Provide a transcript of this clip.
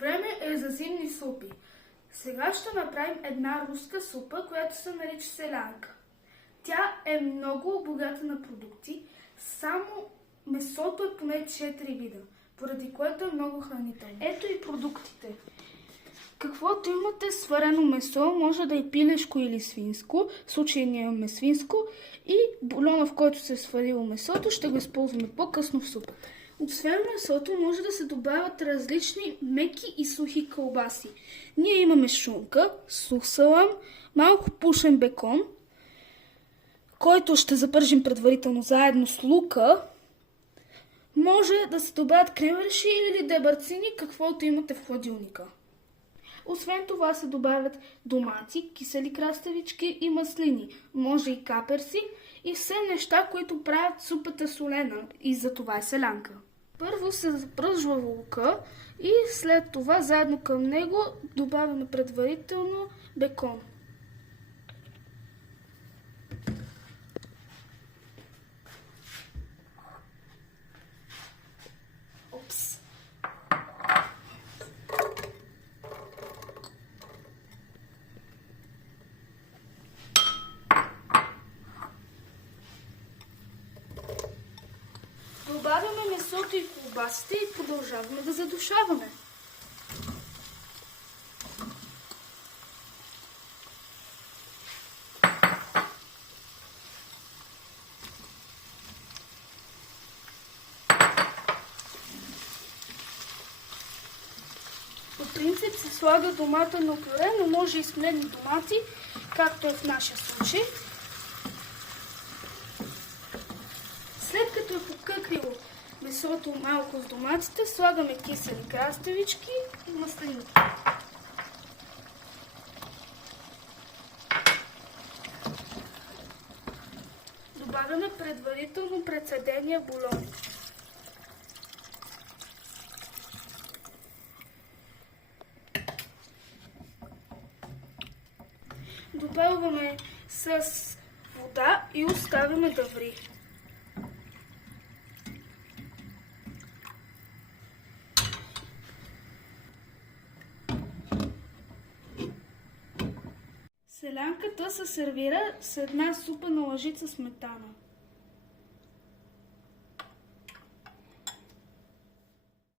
Време е за зимни супи. Сега ще направим една руска супа, която се нарича селянка. Тя е много богата на продукти, само месото е поне 4 вида, поради което е много хранително. Ето и продуктите. Каквото имате сварено месо, може да е пилешко или свинско, в случай ние имаме свинско, и бульона, в който се е сварило месото, ще го използваме по-късно в супата. Освен месото, може да се добавят различни меки и сухи кълбаси. Ние имаме шунка, сух салам, малко пушен бекон, който ще запържим предварително заедно с лука. Може да се добавят креверши или дебарцини, каквото имате в хладилника. Освен това се добавят домати, кисели краставички и маслини, може и каперси и все неща, които правят супата солена, и за това е селянка. Първо се запръжва лука и след това заедно към него добавяме предварително бекон. Добавяме месото и колбасите и продължаваме да задушаваме. По принцип се слага домата на пюре, но може и смелени домати, както е в нашия случай. След като е покъкрило месото малко с доматите, слагаме кисели краставички и маслини. Добавяме предварително прецедения бульон. Допълваме с вода и оставяме да ври. Селянката се сервира с една супена лъжица сметана.